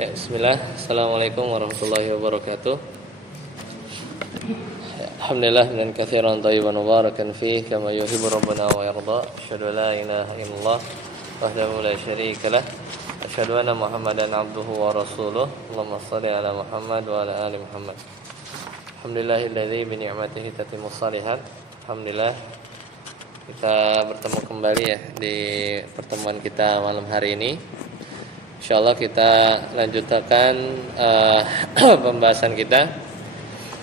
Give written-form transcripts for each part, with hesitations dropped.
Ya, bismillah. Assalamualaikum warahmatullahi wabarakatuh. Alhamdulillah dan katsiran thayyiban mubarakan fihi kama yuhibbu rabbuna wa yarda. Asyhadu an la ilaha illallah wahdahu la syarika lah. Asyhadu anna Muhammadan abduhu wa rasuluh. Allahumma shalli ala Muhammad wa ala ali Muhammad. Alhamdulillahilladzi bi ni'matihi tatimmus shalihat. Alhamdulillah kita bertemu kembali ya di pertemuan kita malam hari ini. Insyaallah kita lanjutkan pembahasan kita.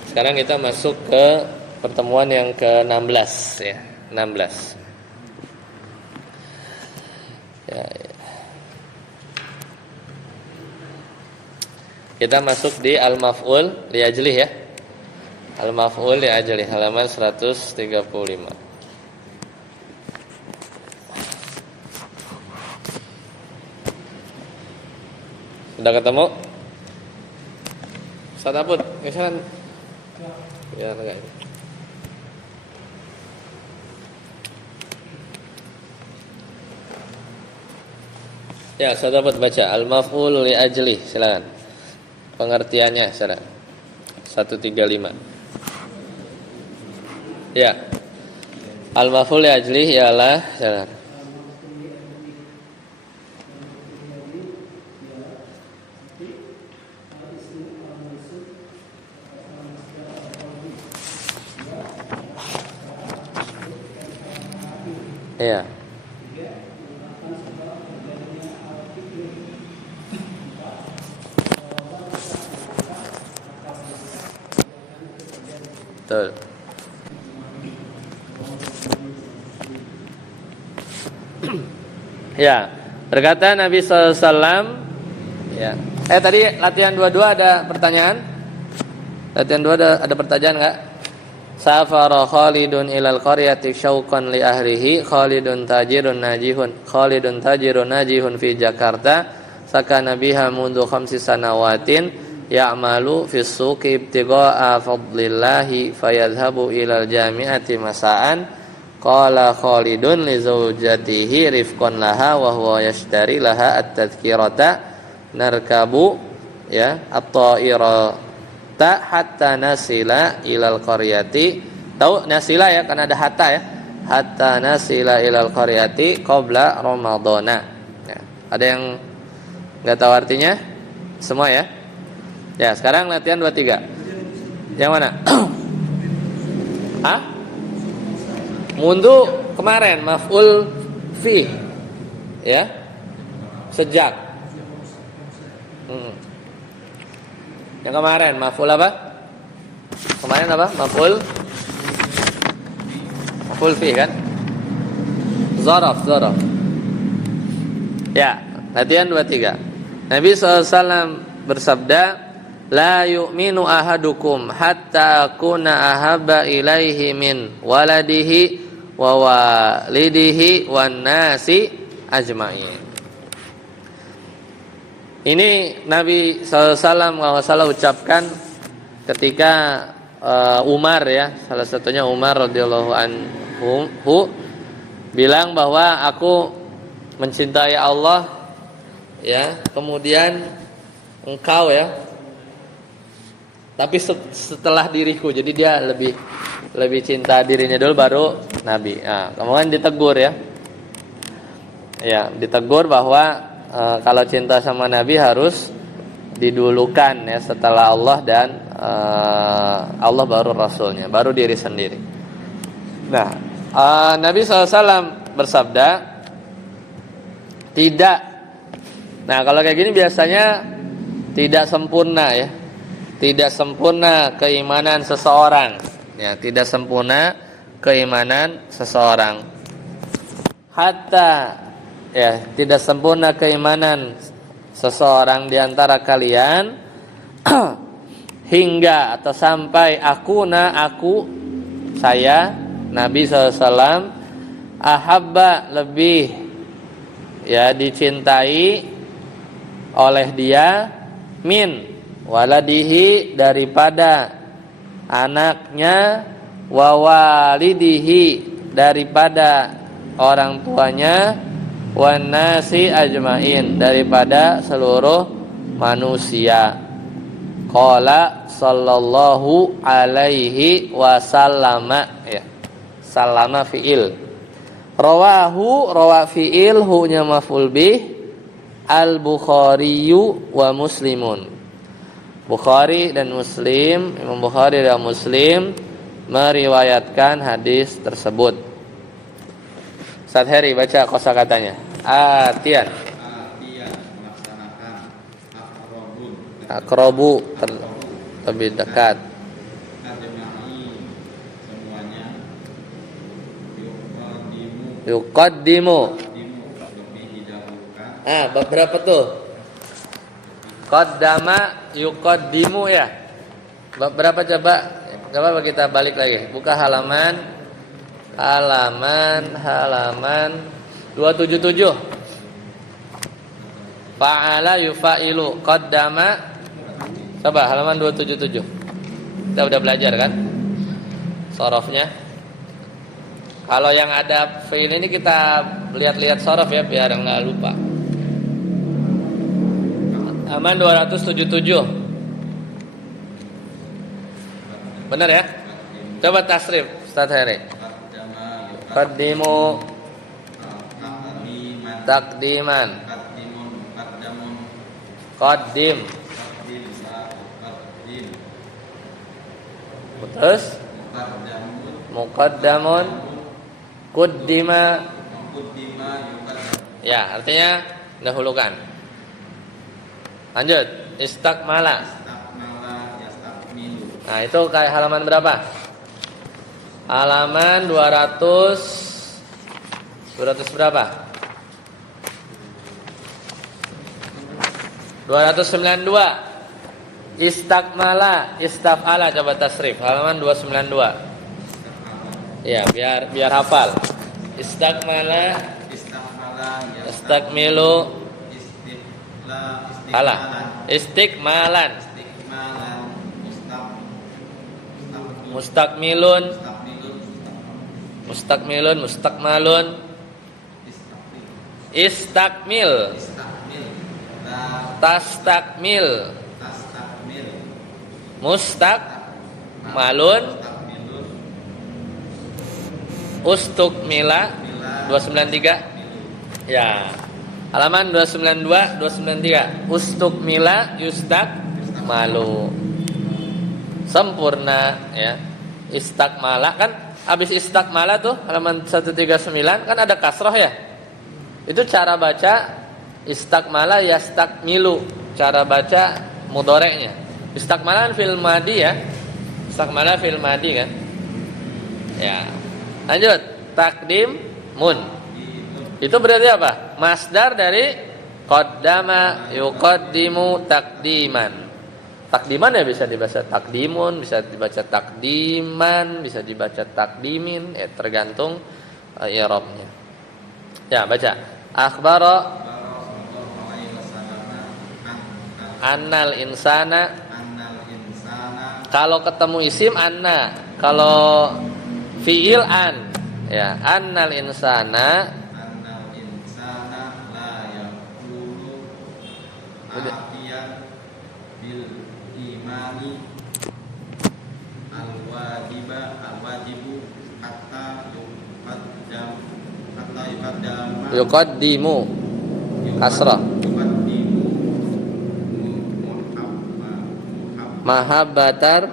Sekarang kita masuk ke pertemuan yang ke-16 ya, 16. Ya. Kita masuk di al-maf'ul li ajlih ya. Al-maf'ul li ajlih halaman 135. Sudah ketemu? Ustaz Abud, misalkan ya enggak. Ya, Ustaz Abud baca al-maf'ul li ajli, silakan. Pengertiannya silakan. 135. Ya. Al-maf'ul li ajli ialah silakan. Ya. Betul. Ya, berkata Nabi SAW. Ya. Tadi latihan 22 ada pertanyaan? Latihan 2 ada pertanyaan enggak? Safara Khalidun ilal qaryati syauqan li ahlihi Khalidun tajirun najihun fi Jakarta sakana biha mundu khamsi sanawatin ya'malu fis suqi ibtigha'a fadlillahi fayadhhabu ilal jami'ati masa'an qala Khalidun li zawjatihi rifqan laha wa huwa yashtari laha at-tadhkirata narkabu ya at-ta'ira hatta nasila ilal qaryati. Tahu nasila ya, karena ada hatta ya. Hatta nasila ilal qaryati qabla ramadhana. Ya, ada yang enggak tahu artinya? Semua ya? Ya, sekarang latihan 23. Yang mana? Hah? Mundu kemarin maf'ul fi. Ya. Sejak. Yang kemarin maf'ul apa? Kemarin apa? Maf'ul fi kan? Zaraf. Ya, latihan 23. Nabi SAW bersabda, la yu'minu ahadukum hatta kuna ahabba ilaihi min waladihi wa walidihi wan nasi ajma'in. Ini Nabi SAW kalau salah ucapkan ketika Umar ya, salah satunya Umar radhiyallahu anhu bilang bahwa aku mencintai Allah ya, kemudian engkau ya, tapi setelah diriku, jadi dia lebih cinta dirinya dulu baru Nabi. Nah, kemudian ditegur ya, ditegur bahwa kalau cinta sama Nabi harus didulukan ya, setelah Allah dan Allah baru Rasulnya, baru diri sendiri. Nah, Nabi SAW bersabda tidak. Nah, kalau kayak gini biasanya tidak sempurna ya, tidak sempurna keimanan seseorang ya, tidak sempurna keimanan seseorang. Hatta ya, tidak sempurna keimanan seseorang di antara kalian hingga atau sampai aku saya Nabi SAW ahabba lebih ya dicintai oleh dia min waladihi daripada anaknya wa walidihi daripada orang tuanya wan nasi ajmain daripada seluruh manusia. Qala sallallahu alaihi wasallama, ya. Sallama fi'il. Rawa fi'il hu-nya maf'ul bih. Al-Bukhariyu wa Muslimun. Bukhari dan Muslim, Imam Bukhari dan Muslim meriwayatkan hadis tersebut. Ustaz Heri baca kosakatanya. Atian. Melaksanakan. Akrobu lebih dekat. Ajma'i semuanya. Yuqaddimu. Lebih didahulukan. Bab berapa tuh? Qaddama yuqaddimu, ya. Bab berapa coba? Coba kita balik lagi. Buka halaman 277. Fa'ala yufa'ilu qaddama. Coba halaman 277. Kita udah belajar kan? Sorofnya. Kalau yang ada fi'il ini kita lihat-lihat sorof ya biar enggak lupa. Halaman 277. Benar ya? Coba tasrif Ustaz Heri. Qaddimu takdiman. Qaddim. Terus muqaddamun quddima. Ya, artinya dahulukan. Lanjut, istakmala. Nah, itu kayak halaman berapa? Halaman 200 berapa? 292. Istakmala, istafala, coba tasrif. Halaman 292. Ya, biar hafal. Istakmala, istakmilu, istikmalan, mustakmilun, mustakmalun, istakmil, tastakmil, mustakmalun, ustukmila. 293. Ya. Halaman 292, 293. Ustukmila yustakmalu. Sempurna, ya. Istakmala kan habis istakmala tuh halaman 139 kan ada kasroh ya. Itu cara baca istakmala yastakmilu. Cara baca mudhoreknya. Istakmala fil madi ya. Istakmala fil madi kan. Ya. Lanjut. Takdim mun. Itu berarti apa? Masdar dari qaddama yuqaddimu takdiman. Takdiman ya bisa dibaca takdimun, bisa dibaca takdiman, bisa dibaca takdimin, ya tergantung i'rabnya. Ya, baca. Akhbara annal insana. Kalau ketemu isim anna, kalau fi'il an. Ya, annal insana la yaqulu afiyan bil imani al-wajibu hatta yuqaddimu kasrah mahabbatar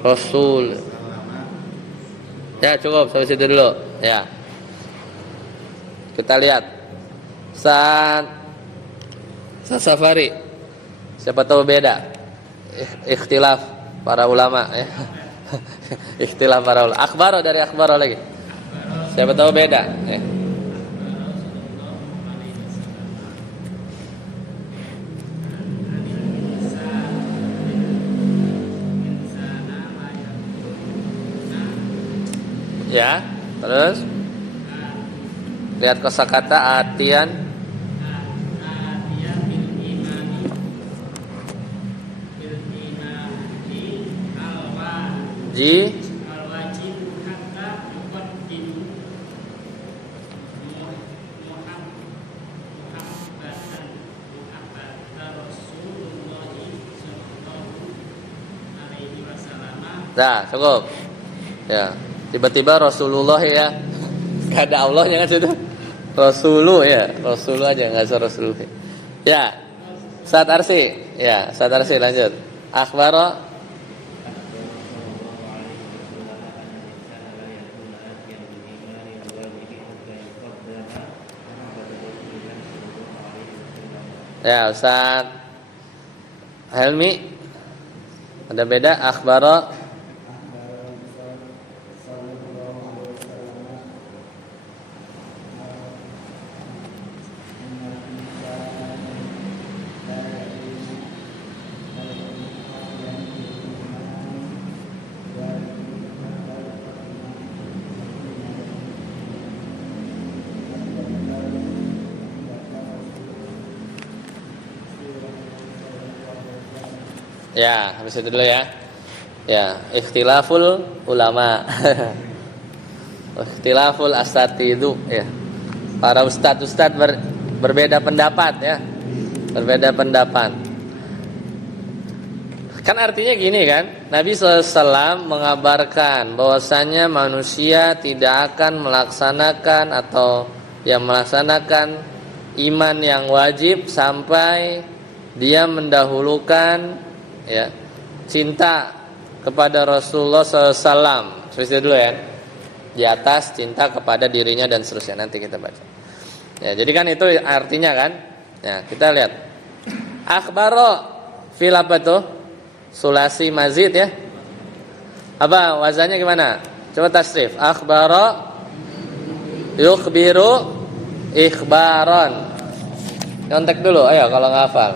rasul. Ya, cukup sampai situ dulu. Ya. Kita lihat. Safari. Siapa tahu beda. Ikhtilaf para ulama ya. Ikhtilaf para ulama. Akhbaro dari akhbaro lagi. Siapa tahu beda ya. Ya, terus lihat kosakata atian. Ji Nah, cukup. Ya. Tiba-tiba Rasulullah ya. Gak ada Allahnya kan situ. Rasulullah ya. Rasulullah aja enggak usah Rasulullah. Ya. Ustaz Arsi. Ya, Ustaz Arsi lanjut. Akhbara Ya, Ustaz Helmi. Ada beda akhbara Ya, habis itu dulu ya. Ya, ikhtilaful ulama. Ikhtilaful asatidu ya. Para ustadz berbeda pendapat ya. Berbeda pendapat. Kan artinya gini kan, Nabi SAW mengabarkan bahwasanya manusia tidak akan melaksanakan atau yang melaksanakan iman yang wajib sampai dia mendahulukan ya cinta kepada Rasulullah SAW. Seperti dulu ya. Di atas cinta kepada dirinya dan seterusnya. Nanti kita baca. Ya, jadi kan itu artinya kan. Ya, kita lihat. Akhbaro fil apa tuh? Sulasi mazid ya. Apa wazannya gimana? Coba tasrif. Akhbaro yukhbiru ikhbaron. Kontak dulu, ayo kalau ngafal.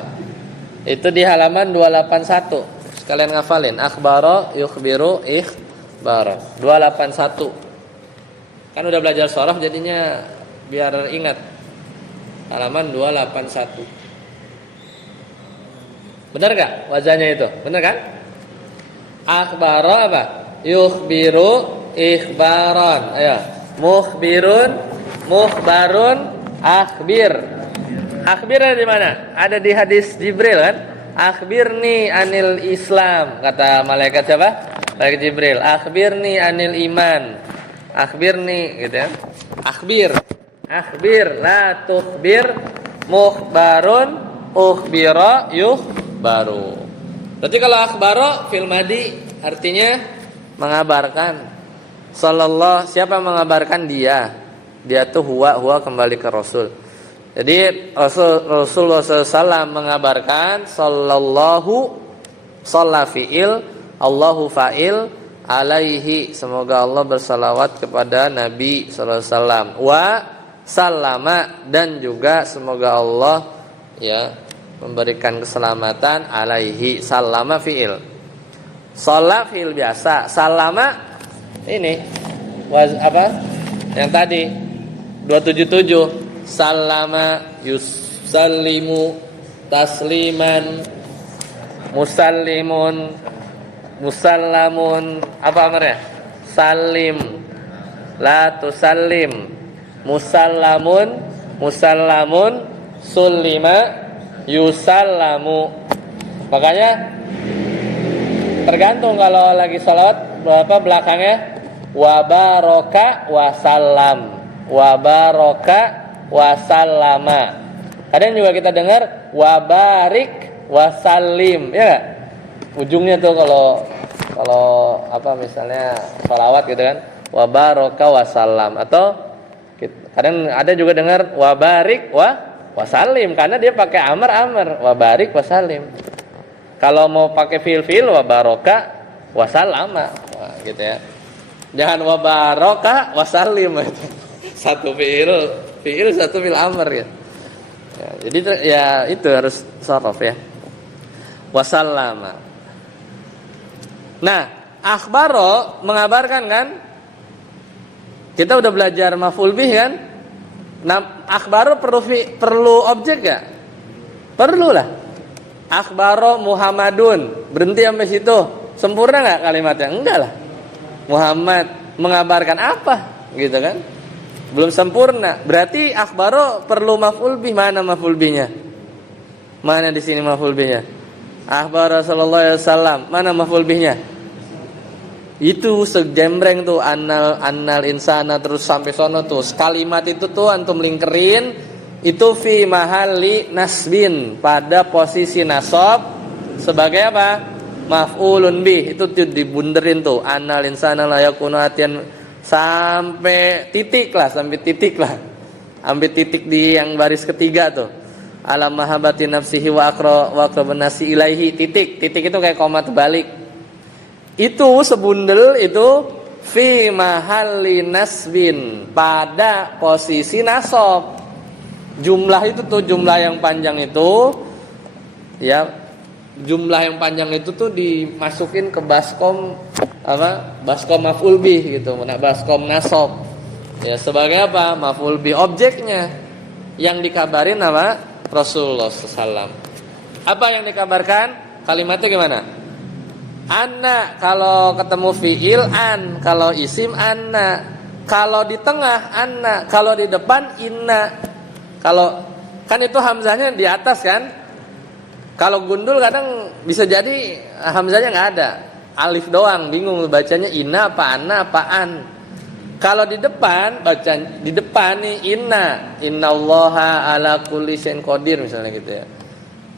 Itu di halaman 281. Sekalian ngafalin. Akhbaro yukhbiru ikhbaron. 281. Kan udah belajar shorof jadinya biar ingat. Halaman 281. Benar gak wazannya itu? Benar kan? Akhbaro apa? Yukhbiru ikhbaron. Ayo. Mukhbirun, mukhbarun, akhbir. Akhbir ada di mana? Ada di hadis Jibril kan? Akhbirni anil Islam, kata malaikat siapa? Malaikat Jibril. Akhbirni anil iman. Akhbirni gitu ya. Akhbir. Akhbir la tukhbir mukhbarun ukhbira yukhbaru. Berarti kalau akhbaro fil madi artinya mengabarkan. Sallallahu, siapa mengabarkan dia? Dia tuh huwa kembali ke Rasul. Jadi Rasulullah SAW mengabarkan sallallahu shalla fi'il Allahu fa'il alaihi, semoga Allah bersalawat kepada Nabi sallallahu alaihi wasallam, wa sallama, dan juga semoga Allah ya memberikan keselamatan alaihi. Sallama fi'il, shalla fi'il biasa, sallama ini apa yang tadi 277 sallama yusallimu tasliman musallimun musallamun. Apa amarnya? Salim la tusallim, musallamun musallamun, sulima yusallamu. Makanya tergantung kalau lagi salawat berapa belakangnya, wa baraka wa sallam, wa baraka wasallama. Kadang juga kita dengar wabarik wasallim, ya gak? Ujungnya tuh kalau apa misalnya shalawat gitu kan, wabaraka wasallam, atau kadang ada juga dengar wabarik wasallim karena dia pakai amar wabarik wasallim. Kalau mau pakai fiil wabaraka wasallama, gitu ya. Jangan wabaraka wasallim itu. Satu fiil satu fil amr ya. Jadi ya itu harus shorof ya. Wasallama. Nah, akhbaro mengabarkan kan? Kita udah belajar maf'ul bih kan? Nah, akhbaro perlu objek gak? Perlu lah. Akhbaro Muhammadun, berhenti sampai situ. Sempurna gak kalimatnya? Enggak lah. Muhammad mengabarkan apa? Gitu kan? Belum sempurna. Berarti akhbaro perlu maf'ul bih. Mana maf'ul bihnya? Mana di sini maf'ul bihnya? Akhbaro sallallahu alaihi wasallam. Mana maf'ul bihnya? Itu sejembreng tuh annal insana terus sampai sono tuh. Kalimat itu tuh antum lingkerin itu fi mahalli nasbin, pada posisi nasab sebagai apa? Maf'ulun bih. Itu tuh dibunderin tuh annal insana la yakunu atiyan sampai titik lah, sampai titik di yang baris ketiga tuh. Alam mahabbati nafsihi wa aqraban nasi ilaihi, titik itu kayak koma terbalik. Itu sebundel itu fi mahalli nasbin, pada posisi nasab. Jumlah itu tuh, jumlah yang panjang itu ya, jumlah yang panjang itu tuh dimasukin ke baskom apa? Baskom maf'ul bih gitu, baskom nasab. Ya sebagai apa? Maf'ul bih, objeknya. Yang dikabarin apa? Rasulullah SAW. Apa yang dikabarkan? Kalimatnya gimana? Anna, kalau ketemu fi'il an, kalau isim anna, kalau di tengah anna, kalau di depan inna. Kalau kan itu hamzahnya di atas kan? Kalau gundul kadang bisa jadi hamzahnya nggak ada, alif doang, bingung bacanya inna apa anna apa an. Kalau di depan baca di depan nih innallaha ala kulli syai'in qadir misalnya gitu ya.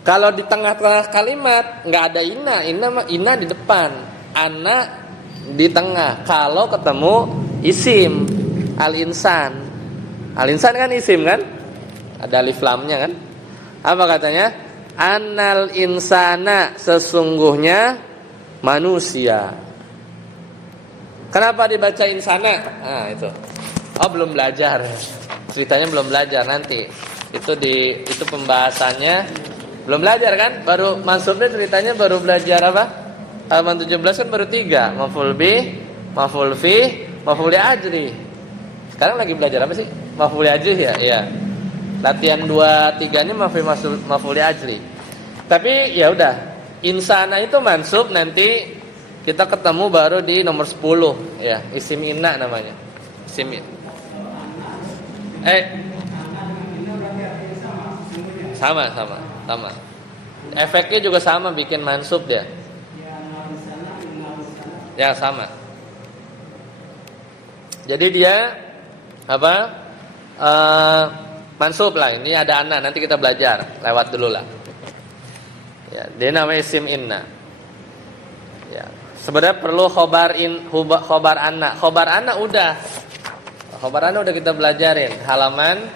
Kalau di tengah-tengah kalimat nggak ada inna di depan, anna di tengah. Kalau ketemu isim al-insan kan isim kan, ada alif lamnya kan. Apa katanya? Annal insana, sesungguhnya manusia. Kenapa dibaca insana? Nah itu. Oh belum belajar. Ceritanya belum belajar nanti. Itu pembahasannya belum belajar kan? Baru maksudnya ceritanya baru belajar apa? Halaman 17 kan baru 3. Maf'ul bih, maf'ul fi, maf'ul ajri. Sekarang lagi belajar apa sih? Maf'ul ajri ya? Iya. Latihan 2 3 ini maf'ul ajri. Tapi ya udah, insana itu mansub, nanti kita ketemu baru di nomor 10 ya, isim inna namanya. Isim sama. Efeknya juga sama, bikin mansub dia. Ya sama. Jadi dia apa? Mansub lah. Ini ada anna, nanti kita belajar. Lewat dulu lah. Ya, dia namanya isim inna. Ya. Sebenarnya perlu khobar anna. Khobar anna udah kita belajarin. Halaman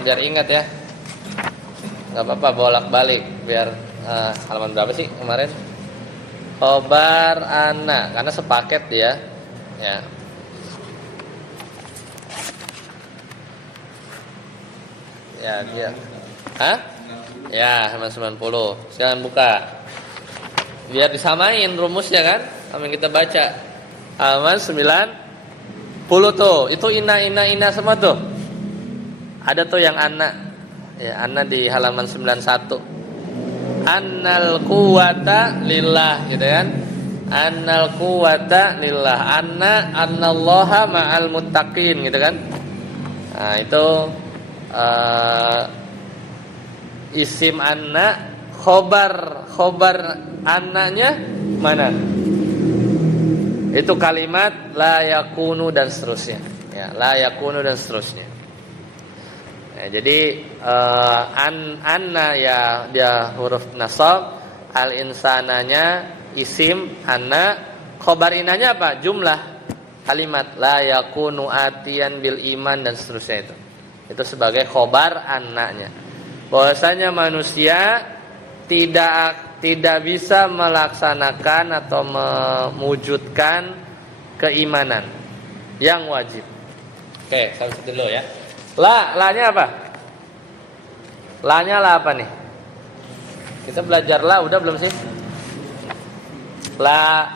biar ingat ya. Enggak apa-apa bolak-balik biar halaman berapa sih kemarin? Khobar anna, karena sepaket dia. Ya. Ya, dia. Hah? Ya, halaman 90. Silakan buka. Biar disamain rumusnya kan, sama yang kita baca. Halaman 90 tuh. Itu inna semua tuh. Ada tuh yang anna. Ya, anna di halaman 91. Annal quwata lillah gitu kan. Annal quwata lillah. Annallaha ma'al muttaqin gitu kan. Nah, itu isim anna, khobar annanya mana? Itu kalimat la yakunu dan seterusnya. Ya, la yakunu dan seterusnya. Ya, jadi anna ya dia huruf nasab, al insananya isim anna, khobar inanya apa? Jumlah kalimat la yakunu atiyan bil iman dan seterusnya itu. Itu sebagai khobar annanya. Bahwasanya manusia tidak bisa melaksanakan atau mewujudkan keimanan yang wajib. Oke, sampai situ dulu ya. La-nya apa? La-nya lah apa nih? Kita belajar la udah belum sih? La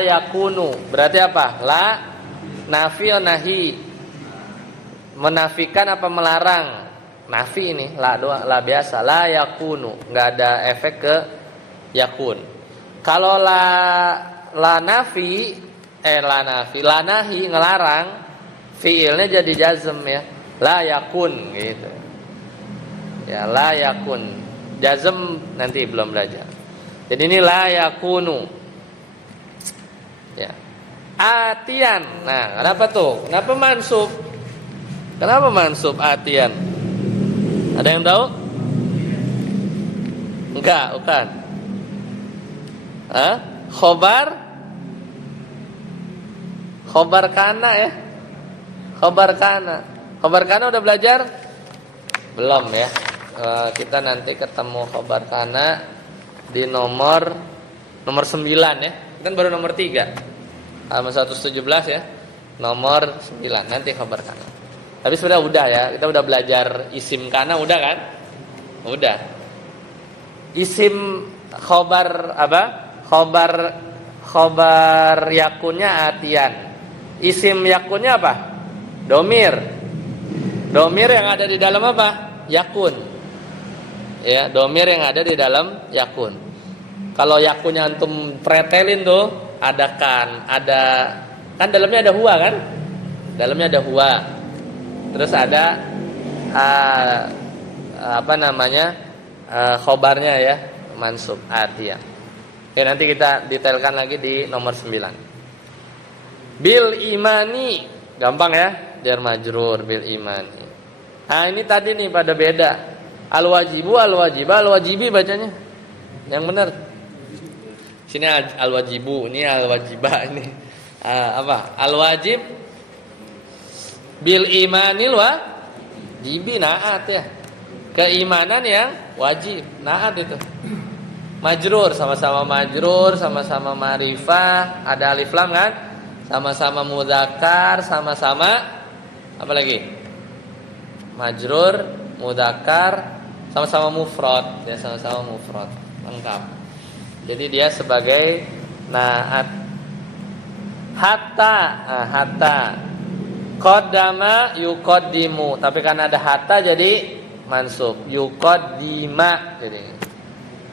yakunu berarti apa? La nafi atau nahi? Menafikan apa melarang? Nafi ini, la biasa, la yakunu, nggak ada efek ke yakun. Kalau la nafi, la nahi ngelarang, fiilnya jadi jazm ya, la yakun gitu. Ya la yakun, jazm nanti belum belajar. Jadi ini la yakunu. Ya. Atian. Nah, kenapa tuh? Kenapa mansub? Kenapa mansub atian? Ada yang tahu? Enggak, bukan. Hah? Khobar kana ya. Khobar kana udah belajar? Belum ya. Kita nanti ketemu khobar kana di nomor 9 ya. Kan baru nomor 3. Halaman 117 ya. Nomor 9 nanti khobar kana. Tapi sebenarnya udah ya. Kita udah belajar isim kana udah kan? Udah. Isim khobar apa? Khobar yakunnya atian. Isim yakunnya apa? Domir yang ada di dalam apa? Yakun. Ya, domir yang ada di dalam yakun. Kalau yakunnya antum pretelin tuh, ada kan dalamnya ada huwa kan? Dalamnya ada huwa. Terus ada khobarnya ya, mansub atiyah. Oke, nanti kita detailkan lagi di nomor 9. Bil imani, gampang ya, jar majrur bil imani. Nah, ini tadi nih pada beda. Al wajibu, al wajibah, al wajibi bacanya. Yang benar. Sini al wajibu, ini al wajibah ini. Al wajib bil imanil wajibi, naat ya. Keimanan yang wajib, naat itu. Majrur, sama-sama majrur, sama-sama ma'rifah, ada alif lam kan? Sama-sama mudzakkar, sama-sama apa lagi? Majrur, mudzakkar, sama-sama mufrad, ya sama-sama mufrad, lengkap. Jadi dia sebagai naat. Hatta qaddama yuqaddimu, tapi karena ada hatta jadi mansub. Yuqaddima jadi.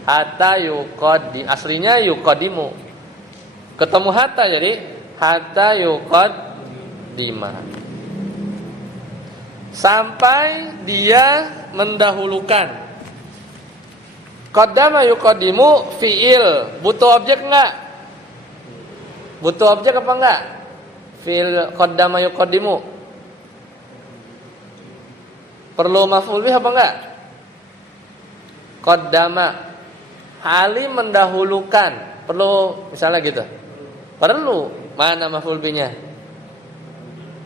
Hatta yuqaddim, aslinya yuqaddimu. Ketemu hatta jadi hatta yuqaddima. Sampai dia mendahulukan. Qaddama yuqaddimu fi'il, butuh objek enggak? Butuh objek apa enggak? Fi'il qaddama yuqaddimu. Perlu maf'ul bih apa enggak? Qaddama, Ali mendahulukan. Perlu misalnya gitu. Perlu. Mana maf'ul bihnya?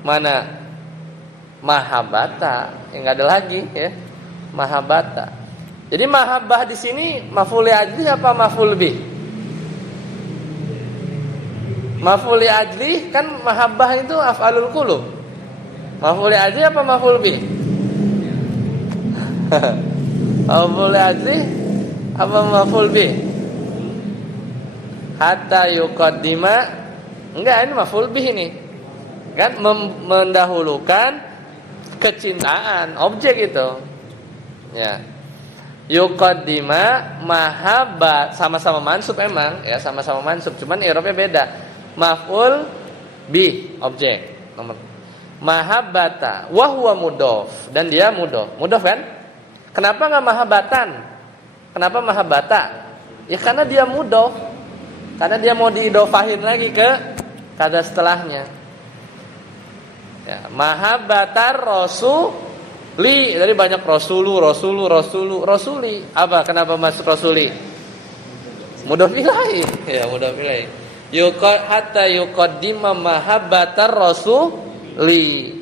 Mana? Mahabbata. Enggak ada lagi ya. Mahabbata. Jadi mahabbah di sini maf'ul ajli apa maf'ul bih? Maf'ul ajli kan mahabbah itu af'alul qulub. Maf'ul ajli apa maf'ul bih? Maf'ul ajli apa maf'ul bih? Hatta yuqaddima, enggak, ini maf'ul bih ini. Kan mendahulukan kecintaan, objek itu. Ya. Yuqaddima mahabbat, sama-sama mansub emang, ya sama-sama mansub, cuman i'rabnya beda. Maf'ul bih, objek. Nomor. Mahabbata wa huwa mudhof, dan dia mudhof. Mudhof kan? Kenapa enggak mahabbatan? Kenapa mahabbata? Ya karena dia mudhof. Karena dia mau diidofahin lagi ke kata setelahnya. Ya, mahabbatar rasuli, dari banyak rasuli. Apa? Kenapa masuk rasuli? Mudhof ilaih. Ya, mudhof ilaih. Hatta yuqaddima mahabbatar rasuli,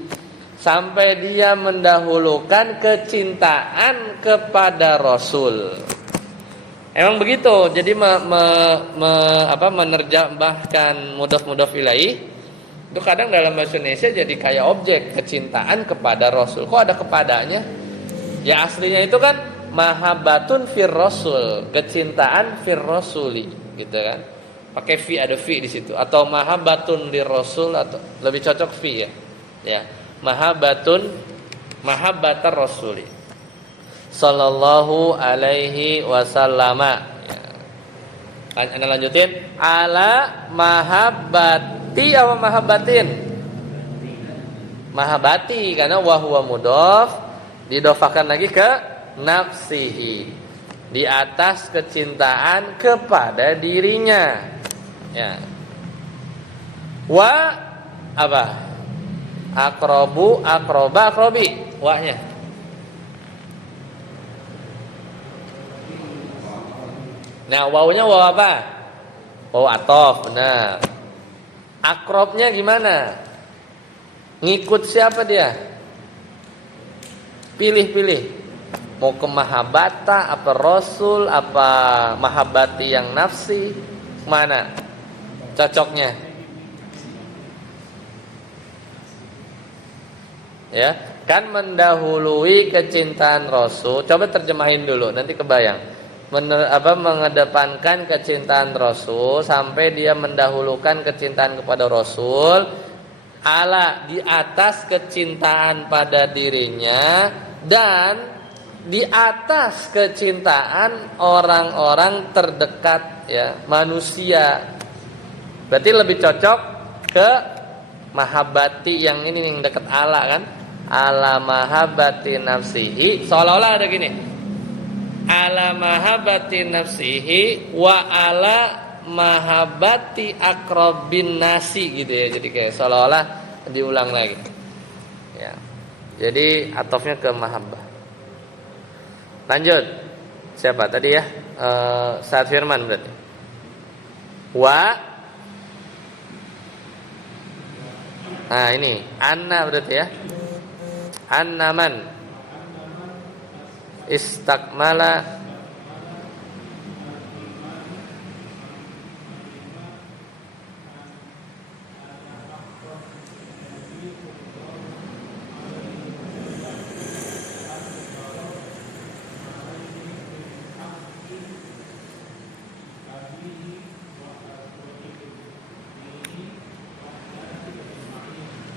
sampai dia mendahulukan kecintaan kepada Rasul. Emang begitu. Jadi menerjemahkan mudhof ilaih itu kadang dalam bahasa Indonesia jadi kayak objek, kecintaan kepada Rasul. Kok ada kepadanya? Ya aslinya itu kan mahabbatun fir Rasul, kecintaan fir Rasuli, gitu kan? Pakai fi, ada fi di situ. Atau mahabbatun lir Rasul, atau lebih cocok fi ya. Ya, mahabbatar Rasuli sallallahu alaihi wasallama. Ya. Anda lanjutin. Ala mahabbati apa mahabbatin? Mahabbati, karena wa huwa mudhof, didofakan lagi ke nafsihi, di atas kecintaan kepada dirinya. Ya. Wa apa? Akrobu, akroba, akrobi. Wa-nya. Nah, wawunya waw apa? Waw atof, benar. Akrobnya gimana? Ngikut siapa dia? Pilih-pilih. Mau ke mahabbata, apa rasul, apa mahabbati yang nafsi? Mana? Cocoknya? Ya, kan mendahului kecintaan Rasul. Coba terjemahin dulu, nanti kebayang. Mengedepankan kecintaan Rasul sampai dia mendahulukan kecintaan kepada Rasul ala di atas kecintaan pada dirinya dan di atas kecintaan orang-orang terdekat ya, manusia. Berarti lebih cocok ke mahabbati yang ini yang dekat ala kan? Ala mahabbati nafsihi, seolah-olah ada gini. Ala mahabbati nafsihi wa ala mahabbati akrobin nasi gitu ya. Jadi kayak seolah-olah diulang lagi. Ya. Jadi atofnya ke mahabbah. Lanjut. Siapa tadi ya? Saat Firman berarti. Wa. Nah, ini anna berarti ya. Annaman istakmala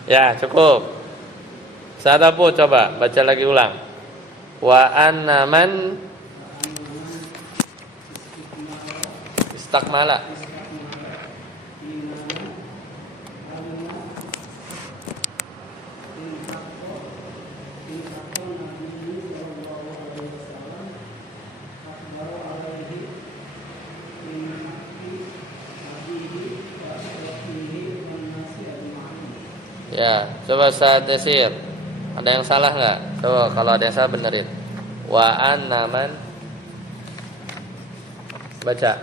ya cukup. Sadapu coba baca lagi ulang. Wa anna man istakmala. Ya, coba saya desir. Ada yang salah nggak? Coba kalau ada yang salah benerin. Wa anna man baca.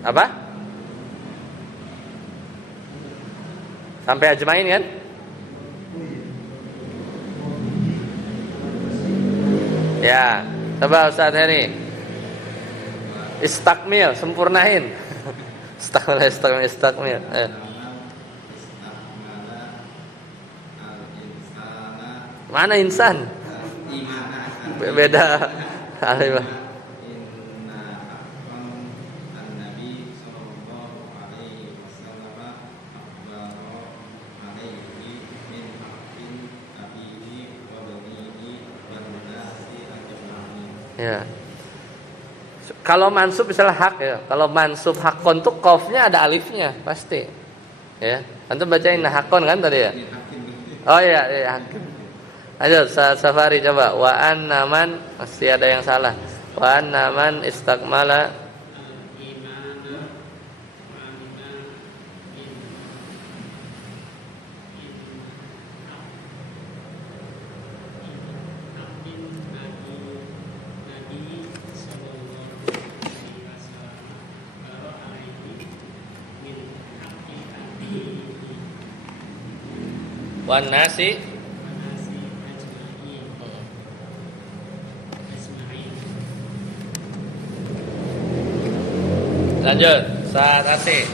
Apa? Sampai ajmain kan? Ya, coba Ustaz Heri. Istakmil, sempurnain. Istakmil. Mana insan? Beda. Alimah. Ya. Kalau mansub misalnya hak ya. Kalau mansub hakon tuh qafnya ada alifnya pasti. Ya. Antum bacain hakon kan tadi ya? Oh iya, iya hakim. Ayo Safari coba. Wa anna man masih ada yang salah. Wa anna man istakmala wan nasi. Lanjut saat asih.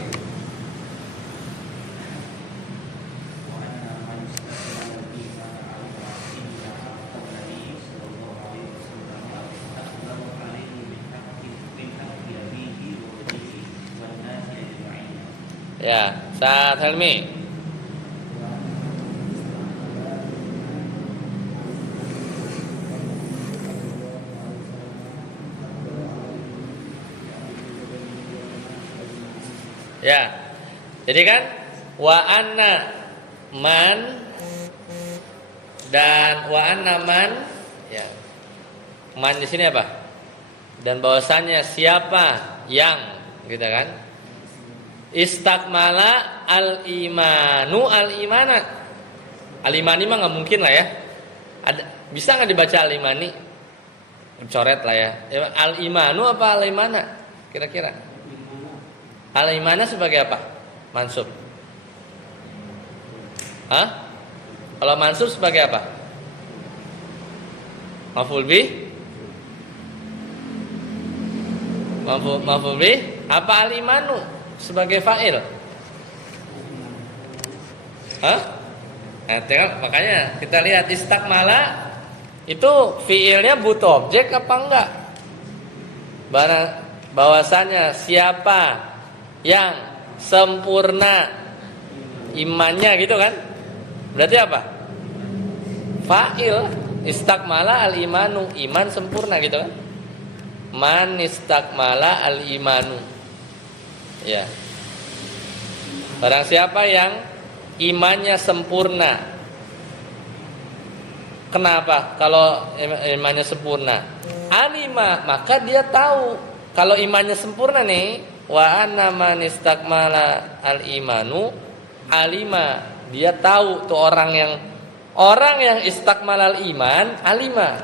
Ya, saat Helmi. Ya. Jadi kan wa anna man dan wa anna man, ya. Man di sini apa? Dan bahwasanya siapa yang, gitu kan? Istakmala al-imanu al-imana. Al-imani mah nggak mungkin lah ya. Bisa nggak dibaca al-imani? Coret lah ya. Al-imanu apa al-imana? Kira-kira. Al-imana sebagai apa? Mansub. Hah? Kalau mansub sebagai apa? Maf'ul bih? Maf'ul bih? Apa al-imanu sebagai fa'il? Hah? Nah, makanya kita lihat istakmala itu fiilnya butuh objek apa enggak? Bahwasanya siapa yang sempurna imannya, gitu kan? Berarti apa? Fa'il. Istakmala al-imanu, iman sempurna, gitu kan? Man istakmala al-imanu. Ya. Barang siapa yang imannya sempurna. Kenapa? Kalau imannya sempurna, alima, maka dia tahu kalau imannya sempurna nih. Wa anna man istakmala al-imanu alima, dia tahu tuh orang yang istakmalal iman alima.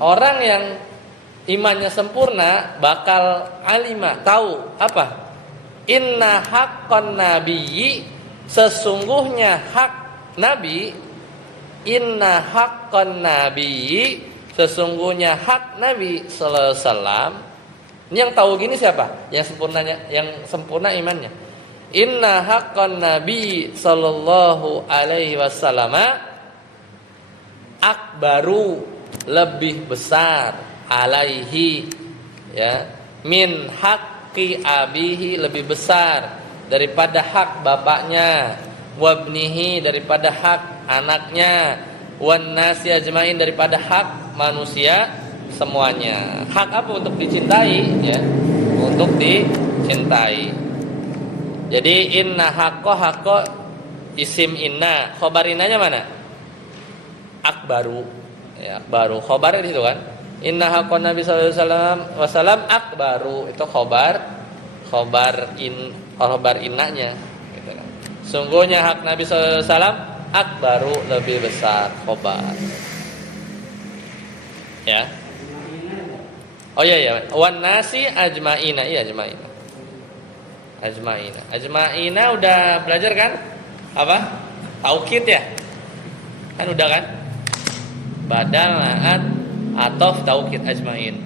Orang yang imannya sempurna bakal alima, tahu apa? Inna haqqan nabiyyi, sesungguhnya hak nabi. Inna haqqan nabiyyi, sesungguhnya hak Nabi sallallahu alaihi wasallam. Ini yang tahu gini siapa? Yang sempurna imannya. Inna haqqan nabi sallallahu alaihi wasallam akbaru, lebih besar, alaihi, ya, min haqqi abihi, lebih besar daripada hak bapaknya, wabnihi, daripada hak anaknya, wan nasi ajmain, daripada hak manusia semuanya. Hak apa? Untuk dicintai, ya, untuk dicintai. Jadi inna haqqo isim inna, khobar innanya mana? Akbaru, ya, akbaru, khobarnya di situ kan. Inna haqqon nabi sallallahu alaihi wasallam akbaru, itu khobar innanya, gitu kan. Sungguhnya hak Nabi sallallahu alaihi wasallam akbaru, lebih besar, khobar. Ya. Oh iya, wan nasi ajmaina, iya ajmaina. Ajmaina udah belajar kan? Apa? Taukid ya? Kan udah kan? Badal, naat, atof, taukid, ajmain.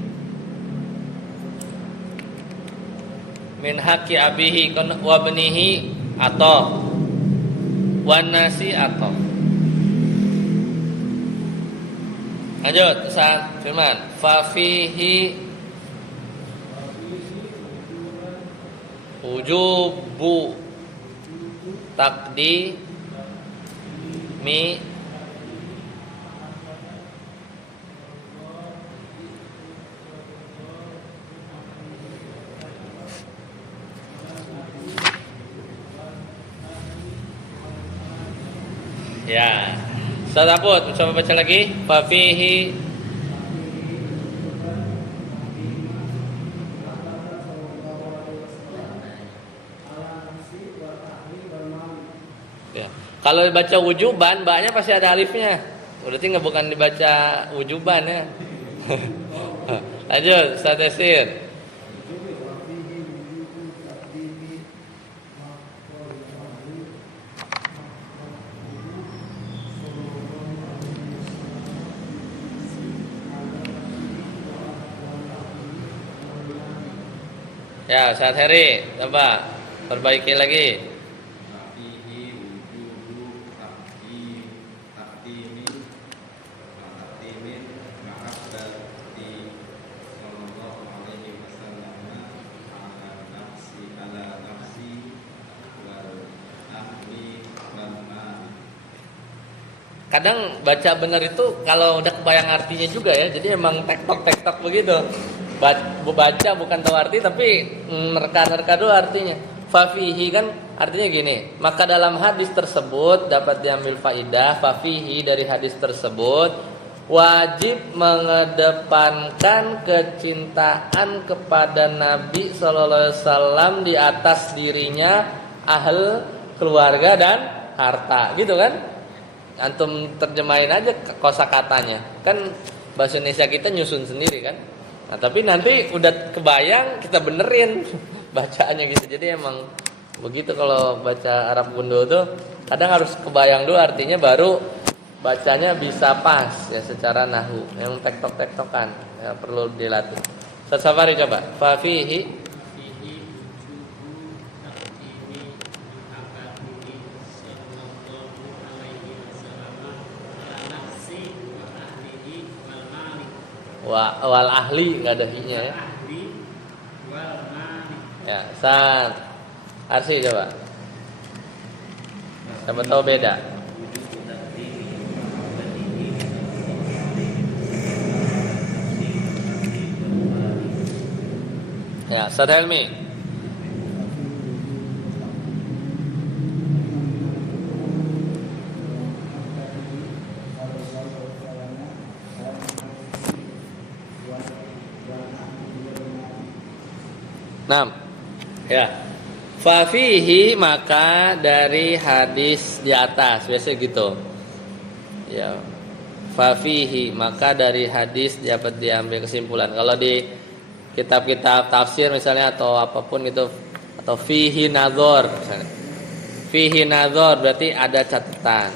Min haqqi abihi wa bnihi atof, wan nasi atof. Lanjut, Ustaz Firman. Fa fihi wujubu taqdimi ya. Ustaz Aput, coba baca lagi. Fa fihi ya. Kalau dibaca wujuban, baknya pasti ada alifnya. Berarti nggak, bukan dibaca wujuban ya. Lanjut, Ustaz Yasir. Ya, Ustaz Heri, coba perbaiki lagi. Fihi wujudu taqdimin ma'abbati sallallahu alaihi wasallam ala nafsi wal ahli wal mal. Kadang baca benar itu kalau udah kebayang artinya juga ya. Jadi emang tektok begitu. Baca bukan tahu arti tapi nerka-nerka dulu artinya. Fafihi kan artinya gini, maka dalam hadis tersebut dapat diambil faidah, fafihi dari hadis tersebut wajib mengedepankan kecintaan kepada Nabi sallallahu alaihi wasallam di atas dirinya, ahl, keluarga dan harta. Gitu kan? Antum terjemahin aja kosakatanya. Kan bahasa Indonesia kita nyusun sendiri kan? Nah, tapi nanti udah kebayang kita benerin bacaannya gitu. Jadi emang begitu kalau baca Arab gundul tuh kadang harus kebayang dulu artinya baru bacanya bisa pas ya secara nahwu. Yang tektok-tektokan ya perlu dilatih. Ustaz Safari coba. Fa fihi wal ahli enggak ada hi-nya ya. Ya, San. Arsi coba. Siapa tahu beda. Ya, Ustaz Helmi. Nam. Ya. Fafihi maka dari hadis di atas biasa gitu. Ya. Fafihi maka dari hadis dapat diambil kesimpulan. Kalau di kitab-kitab tafsir misalnya atau apapun gitu atau fihi nazar misalnya. Fihi nazar berarti ada catatan.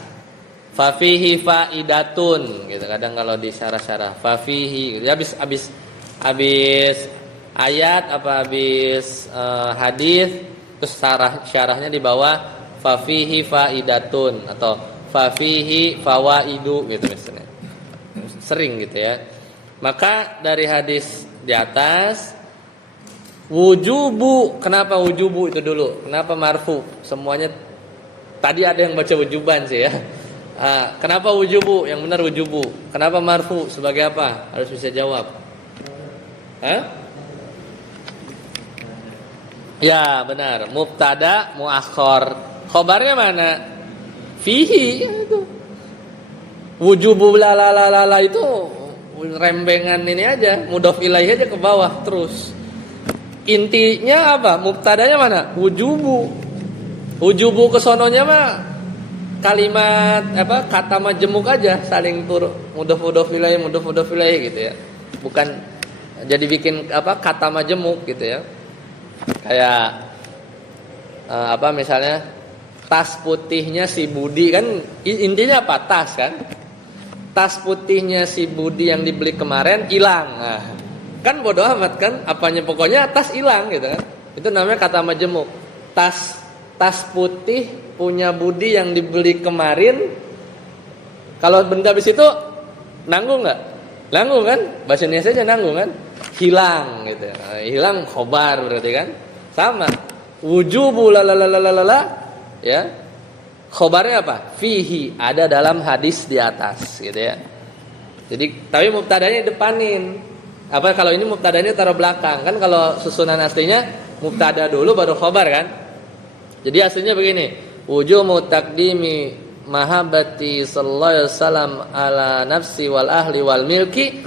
Fafihi faidatun gitu. Kadang kalau di syarah-syarah fafihi habis ayat apa habis hadis terus syarahnya di bawah fafihi faidatun atau fafihi fawaidu gitu misalnya. Sering gitu ya. Maka dari hadis di atas wujubu, kenapa wujubu itu dulu? Kenapa marfu? Semuanya tadi ada yang baca wujuban sih ya. Kenapa wujubu? Yang benar wujubu. Kenapa marfu? Sebagai apa? Harus bisa jawab. Ya benar, mubtada muakhir. Khobarnya mana? Fihi itu. Wujubu la itu rembengan ini aja, mudhof ilaih aja ke bawah terus. Intinya apa? Mubtadanya mana? Wujubu. Wujubu kesononya mah kalimat apa? Kata majemuk aja, saling turun mudhof ilaih gitu ya. Bukan jadi bikin apa? Kata majemuk gitu ya. Kayak apa misalnya tas putihnya si Budi kan intinya apa? Tas kan? Tas putihnya si Budi yang dibeli kemarin hilang. Nah, kan bodoh amat kan? Apanya pokoknya tas hilang gitu kan? Itu namanya kata majemuk. Tas putih punya Budi yang dibeli kemarin. Kalau benda habis itu nanggung nggak? Nanggung kan? Bahasa Indonesia aja nanggung kan? Hilang gitu. Nah, hilang khobar berarti kan? Sama. Wujubu lalalala ya. Khobarnya apa? Fihi, ada dalam hadis di atas gitu ya. Jadi tapi mubtadanya depanin. Apa kalau ini mubtadanya taruh belakang? Kan kalau susunan aslinya mubtada dulu baru khobar kan? Jadi aslinya begini. Wujubu taqdimi mahabbati sallallahu alaihi wasallam ala nafsi wal ahli wal milki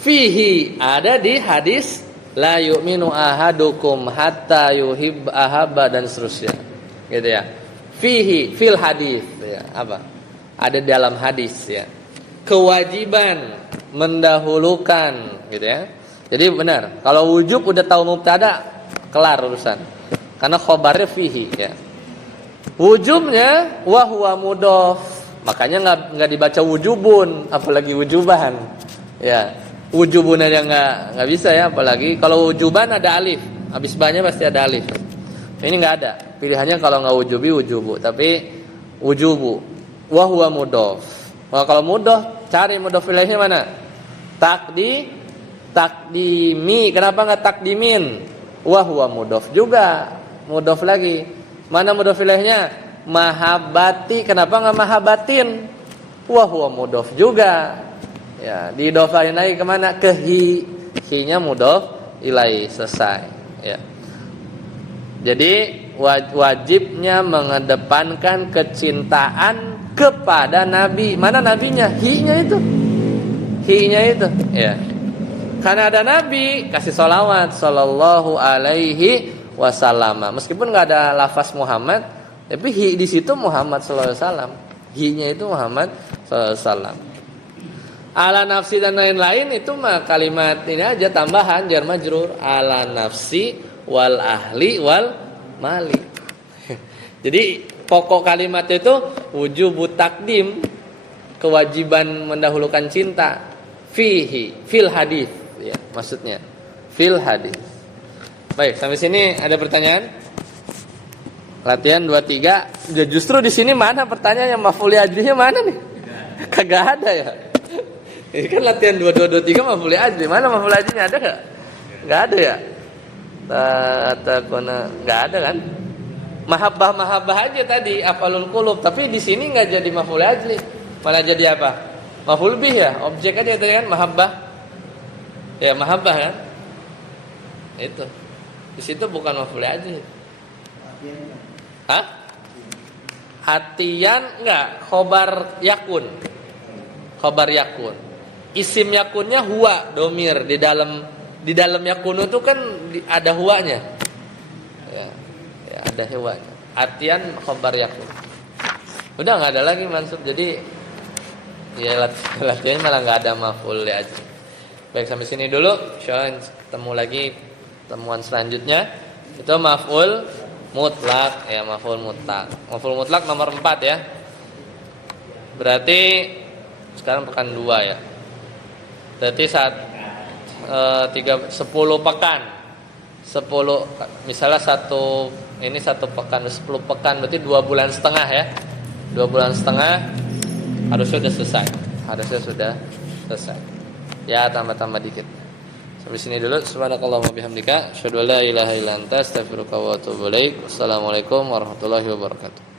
fihi, ada di hadis la yu'minu ahadukum hatta yuhib ahabba dan seterusnya. Gitu ya. Fihi fil hadis ya, apa? Ada dalam hadis ya. Kewajiban mendahulukan gitu ya. Jadi benar, kalau wujub udah tahu mubtada kelar urusan. Karena khobarnya fihi ya. Wujubnya wa huwa mudhof. Makanya enggak dibaca wujubun, apalagi wujuban. Ya. Wujubun aja enggak bisa ya, apalagi kalau wujuban ada alif. Habis banyak pasti ada alif. Ini enggak ada. Pilihannya kalau enggak wujubi wujubu, tapi wujubu wa huwa mudhof. Nah, kalau mudhof cari mudhof ilaihnya mana? Takdimi. Kenapa enggak takdimin? Wa huwa mudhof juga. Mudhof lagi. Mana mudhof ilaihnya? Mahabbati. Kenapa enggak mahabbatin? Wa huwa mudhof juga. Ya, diidhofahin lagi kemana? Ke hi. Hi-nya mudhof ilaih, selesai. Ya. Jadi wajibnya mengedepankan kecintaan kepada Nabi. Mana nabinya? Hi-nya itu. Hi-nya itu. Ya. Karena ada Nabi, kasih sholawat sallallahu alaihi wasallam. Meskipun nggak ada lafaz Muhammad, tapi hi di situ Muhammad sallallahu alaihi wasallam. Hi-nya itu Muhammad sallallahu alaihi wasallam. Ala nafsi dan lain-lain itu mah kalimat ini aja tambahan jar majrur, ala nafsi wal ahli wal mali. Jadi pokok kalimat itu wujubut takdim, kewajiban mendahulukan cinta, fihi fil hadis ya, maksudnya fil hadis. Baik, sampai sini ada pertanyaan? Latihan 2-3. Ya, justru di sini mana pertanyaan yang maf'ul ajlinya mana nih? Kagak ada ya. Ini kan latihan 2-2-2-3 maf'ul ajli. Mana maf'ul ajlinya ada enggak? Enggak ada ya. Enggak ada kan? Mahabbah aja tadi afalul qulub, tapi di sini enggak jadi maf'ul ajli. Malah jadi apa? Maf'ul bih ya, objek aja tadi kan mahabbah. Ya, mahabbah kan? Itu. Di situ bukan maf'ul ajli. Hah? Atiyan enggak, khobar yakun. Khobar yakun. Isim yakunnya huwa domir di dalam yakun itu kan ada huwanya. Ya, ada huwanya. Atiyan khobar yakun. Udah enggak ada lagi mansub. Jadi ya latihannya malah enggak ada maf'ul aja. Baik, sampai sini dulu. Insyaallah ketemu lagi temuan selanjutnya. Itu maf'ul mutlak ya, maf'ul mutlak. Maf'ul mutlak nomor 4 ya. Berarti sekarang pekan 2 ya. Berarti saat 10 pekan. 10 misalnya ini satu pekan 10 pekan berarti 2 bulan setengah ya. 2 bulan setengah harusnya sudah selesai. Ya, tambah dikit. Sampai sini dulu. Subhanakallahumma bihamdika asyhadu an la ilaha illa anta astaghfiruka wa atubu ilaik. Wassalamualaikum warahmatullahi wabarakatuh.